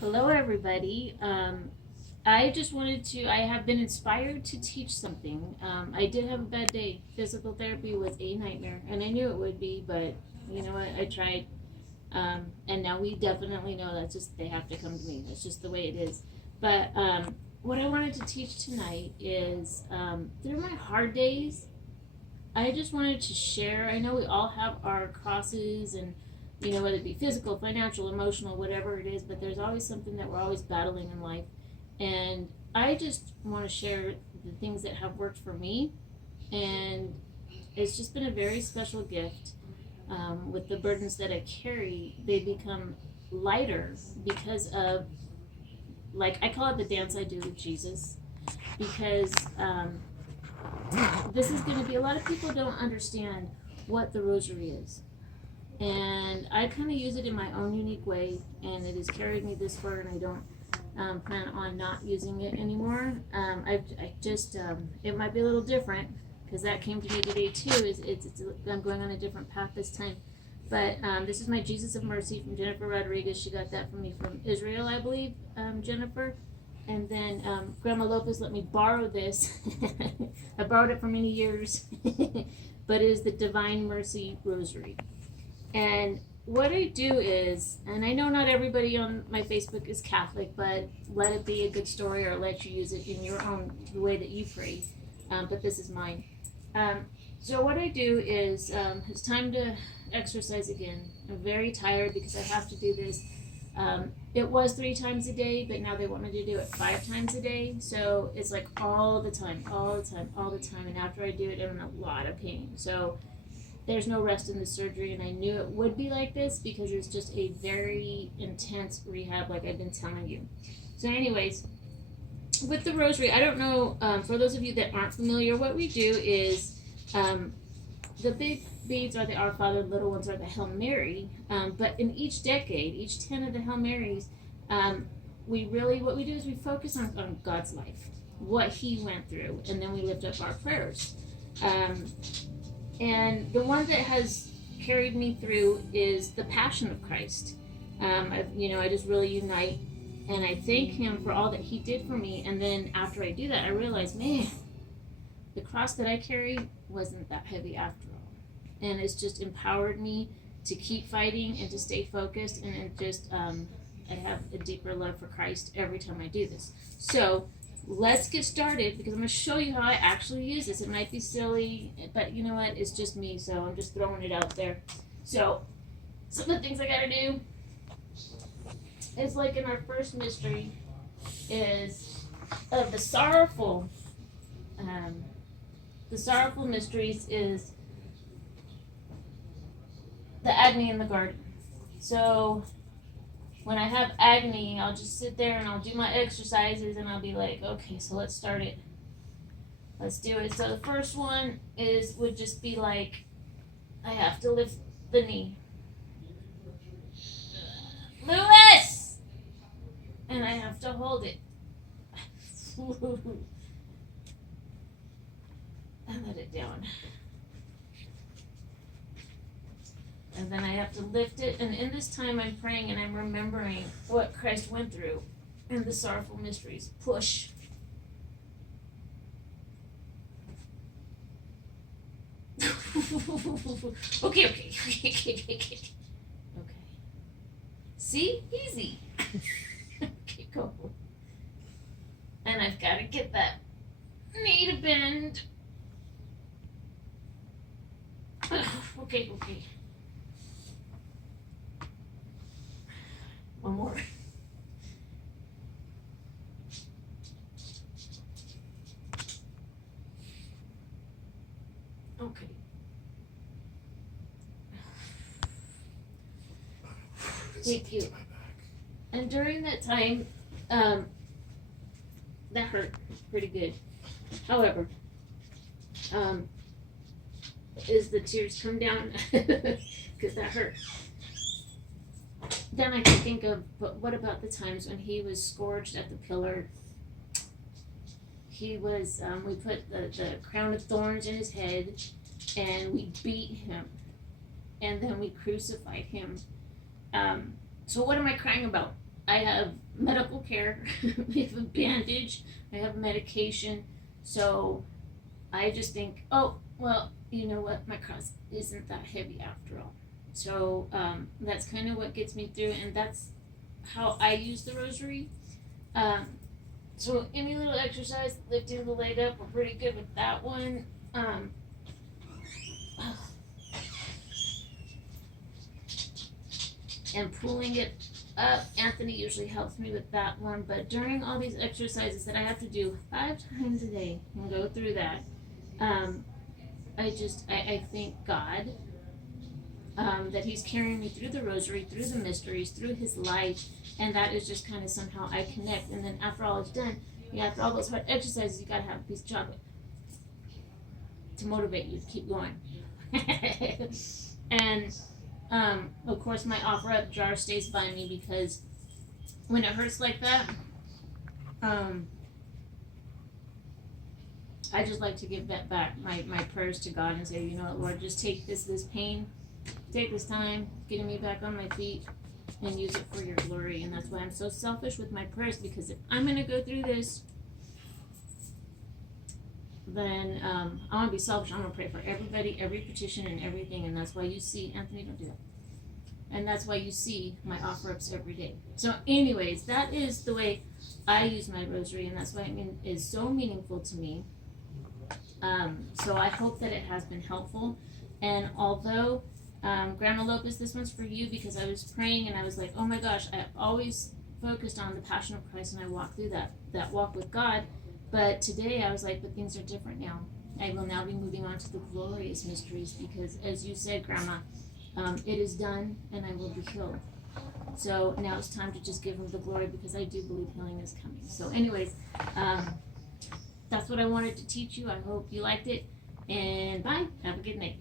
Hello, everybody. I just wanted to, I have been inspired to teach something. I did have a bad day. Physical therapy was a nightmare, and I knew it would be, but you know what? I tried. And now we definitely know that's just, they have to come to me. That's just the way it is. But what I wanted to teach tonight is through my hard days, I just wanted to share. I know we all have our crosses and whether it be physical, financial, emotional, whatever it is, but there's always something that we're always battling in life. And I just want to share the things that have worked for me. And it's just been a very special gift. With the burdens that I carry, they become lighter because of, like, I call it the dance I do with Jesus. Because this is going to be, a lot of people don't understand what the rosary is. And I kind of use it in my own unique way, and it has carried me this far, and I don't plan on not using it anymore. I just, it might be a little different, because that came to me today too. I'm going on a different path this time. But this is my Jesus of Mercy from Jennifer Rodriguez. She got that from me from Israel, I believe, Jennifer. And then Grandma Lopez let me borrow this. I borrowed it for many years. But it is the Divine Mercy Rosary. And what I do is, and I know not everybody on my Facebook is Catholic, but let it be a good story, or let you use it in your own, the way that you pray. But this is mine. So what I do is, it's time to exercise again. I'm very tired because I have to do this. It was 3 times a day, but now they want me to do it 5 times a day. So it's like all the time. And after I do it, I'm in a lot of pain. So there's no rest in the surgery, and I knew it would be like this because it's just a very intense rehab, like I've been telling you. So anyways, with the rosary, I don't know, for those of you that aren't familiar, what we do is, the big beads are the Our Father, little ones are the Hail Mary, but in each decade, each 10 of the Hail Marys, what we do is we focus on God's life, what He went through, and then we lift up our prayers. And the one that has carried me through is the Passion of Christ. I just really unite, and I thank Him for all that He did for me. And then after I do that, I realize, man, the cross that I carry wasn't that heavy after all. And it's just empowered me to keep fighting and to stay focused. And it just, I have a deeper love for Christ every time I do this. So let's get started, because I'm going to show you how I actually use this. It might be silly, but you know what? It's just me, so I'm just throwing it out there. So some of the things I got to do is, like in our first mystery, is of the sorrowful mysteries is the agony in the garden. So when I have agony, I'll just sit there and I'll do my exercises, and I'll be like, okay, so let's start it. Let's do it. So the first one would just be like, I have to lift the knee. Lewis! And I have to hold it. And let it down. And then I have to lift it, and in this time I'm praying and I'm remembering what Christ went through and the sorrowful mysteries. Push. Okay. See? Easy. Okay, go. And I've got to get that knee to bend. Okay. One more. Okay. Thank you. And during that time, that hurt pretty good. However, as the tears come down, because that hurt, then I can think of, but what about the times when He was scourged at the pillar? He was, we put the crown of thorns in His head, and we beat Him, and then we crucified Him. So what am I crying about? I have medical care. We have a bandage. I have medication. So I just think, oh, well, you know what? My cross isn't that heavy after all. So that's kind of what gets me through, and that's how I use the rosary. Um, so any little exercise, lifting the leg up, we're pretty good with that one. And pulling it up, Anthony usually helps me with that one. But during all these exercises that I have to do 5 times a day and go through that, I thank God that He's carrying me through the rosary, through the mysteries, through His life, and that is just kind of somehow I connect. And then after all is done, after all those hard exercises, you gotta have a piece of chocolate to motivate you to keep going. And of course, my offer up jar stays by me because when it hurts like that, I just like to give that back, my prayers to God, and say, you know what, Lord, just take this pain, take this time, getting me back on my feet, and use it for your glory. And that's why I'm so selfish with my prayers, because if I'm going to go through this, then I want to be selfish. I'm going to pray for everybody, every petition, and everything. And that's why you see, Anthony, don't do that. And that's why you see my offer-ups every day. So anyways, that is the way I use my rosary, and that's why it is so meaningful to me. So I hope that it has been helpful. And although, Grandma Lopez, this one's for you, because I was praying and I was like, oh my gosh, I always focused on the Passion of Christ, and I walked through that walk with God. But today I was like, but things are different now. I will now be moving on to the glorious mysteries, because as you said, Grandma, it is done and I will be healed. So now it's time to just give Him the glory, because I do believe healing is coming. So anyways, that's what I wanted to teach you. I hope you liked it. And bye. Have a good night.